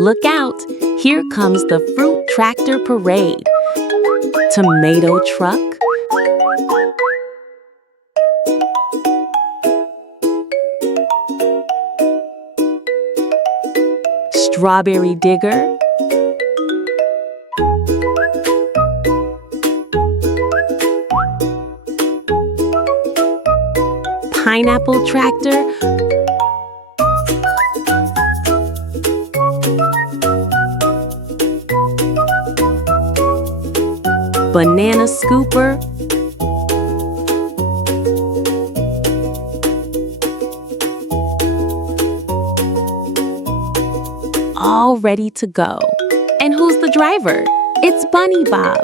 Look out! Here comes the fruit tractor parade. Tomato truck, strawberry digger, pineapple tractor, banana scooper, all ready to go. And who's the driver? It's Bunny Bob.